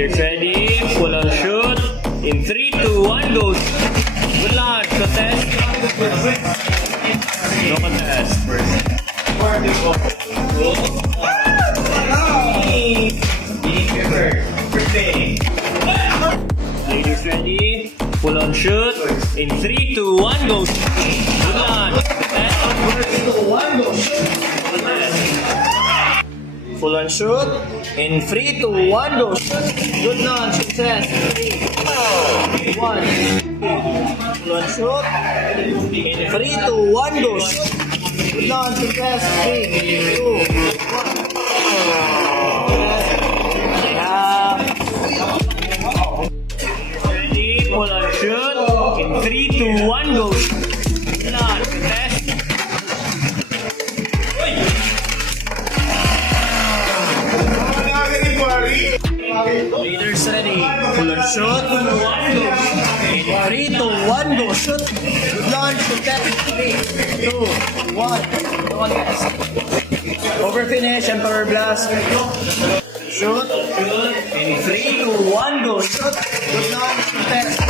Leaders ready, pull on shoot. In 3, 2, 1, go. Good luck, contest. No contest. Leaders ready, pull on shoot. In 3, 2, 1, go. Good luck, contest. Pull on shoot. In 3, 2, 1, go. Good launch, success. 3, 1. Pull on shoot. In 3, 2, 1, go. Good launch, success. 3, 2, 1. Ready, pull on shoot. In 3, 2, 1, go. Good launch, success. Leaders ready. Pull and shoot. 1, go. In 3, 2, 1, go. Shoot. Good launch. Success. 3, 2, 1. Over finish and power blast. Shoot. In 3, 2, 1, go. Shoot. Good launch. Success.